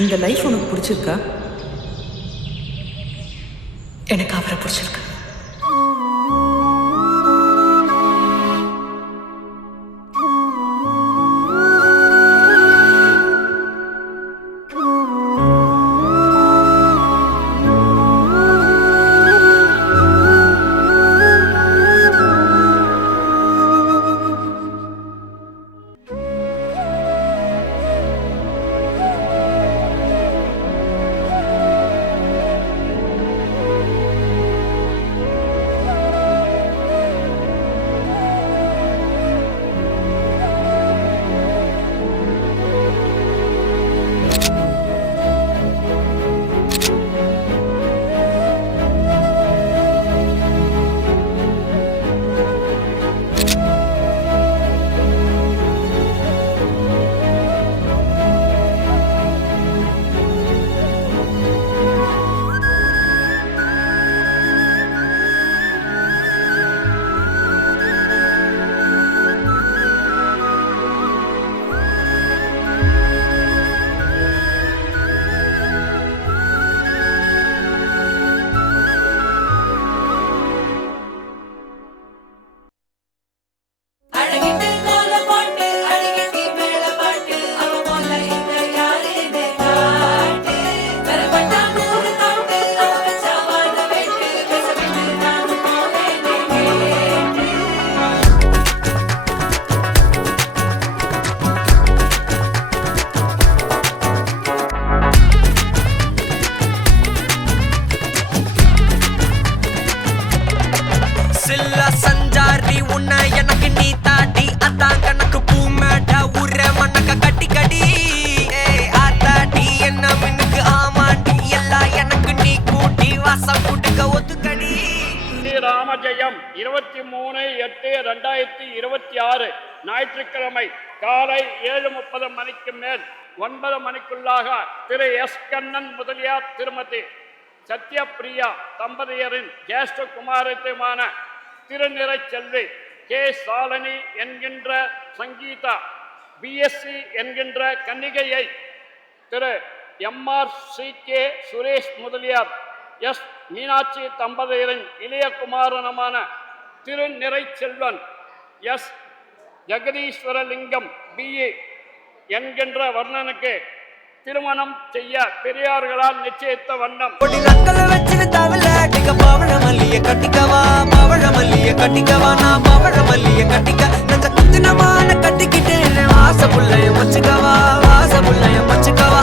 இந்த லைஃப் உனக்கு பிடிச்சிருக்கா? எனக்கு அவரை பிடிச்சிருக்கு. சஞ்சாரி உன்னை எனக்கு நீ தாட்டி அதான் கணக்கு பூ மேட உர மண்ணக்க கட்டி கடி ஆத்தாட்டி என்ன மின்னுக்கு ஆமாண்டி எல்லாம் எனக்கு நீ கூட்டி வாசம் கூட்டுக்க ஒத்துக்கடி. ராமஜெயம் 23/8/2026 ஞாயிற்றுக்கிழமை காலை 7:30 மணிக்கு மேல் 9 மணிக்குள்ளாக திரு எஸ் கண்ணன் முதலியார் திருமதி சத்யபிரியா தம்பதியரின் ஜேஷ்ட குமாரத்துமான திருநிறை செல்வி கே சாலினி என்கின்ற சங்கீதா பிஎஸ்சி என்கின்ற கன்னிகையை Thiru MR C K Suresh Mudaliar S Meenakshi தம்பதியரின் இளைய குமாரனமான திருநிறை செல்வன் எஸ் ஜெகதீஸ்வரலிங்கம் பிஏ என்கின்ற வர்ணனுக்கு திருமணம் செய்ய பெரியார்களால் நிச்சயித்த வண்ணம் கட்டிக்கவா பவழமல்லிய கட்டிக்கவா நான் பவழமல்லிய கட்டிக்க நஞ்ச குத்தினமான கட்டிக்கிட்டு வாச புள்ளைய வச்சுக்கவா வாச புள்ளைய வச்சுக்கவா